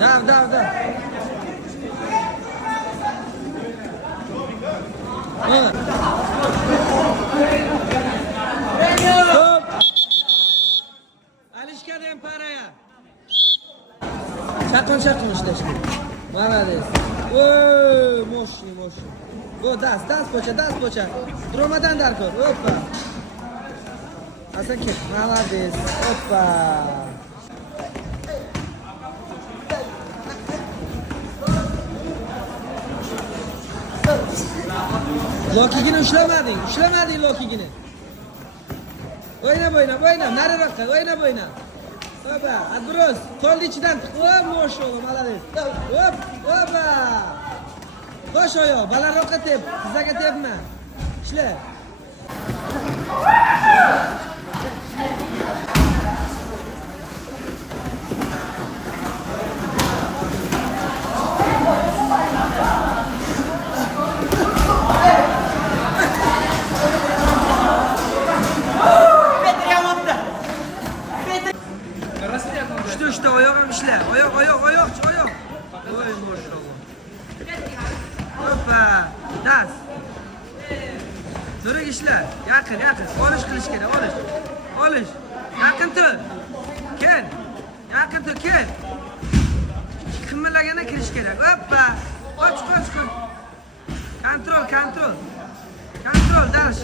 Dav. Hop. Alishka dem paraya. Chaqon ishlash. Молодец. Oy, moshni. Go, das pocha. Dromadan darkor. Hoppa. Hasan ket. Молодец. Hoppa. Lokigini ushlamading Lokigini. O'yna, nariroqqa, o'yna. Hoppa, atbros, qo'lni ichidan. Voy, mashallah, молодец. Hoppa. Qo'sh oyoq, balandroqqa tep, tizzaga tepma. Ishla. Işte oyog'im ishla. Oyoq. Voy, mashallah. Hoppa. Das. Durang ishla. Yaqin. Olish qilish kerak, olish. Yaqin tur. Kel. Qimirlaganda kirish kerak. Hoppa. Qoch. Kontrol, dash.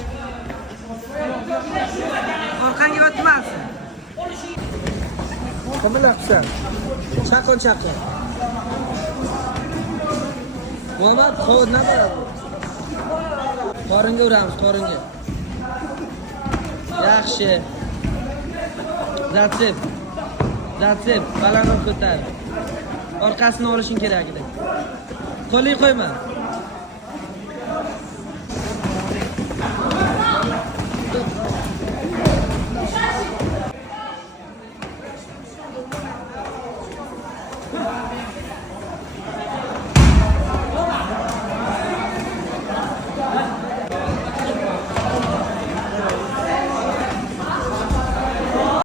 Orqangga o'tmasin. Qimirlaqsan. Chaqon. Muhammad, qovut nima bo'ladi? Qoringa uramiz, qoringa. Yaxshi. Zatsep. Balandroq ko'tar. Orqasini olishing kerak edi. Qo'ling qo'yma.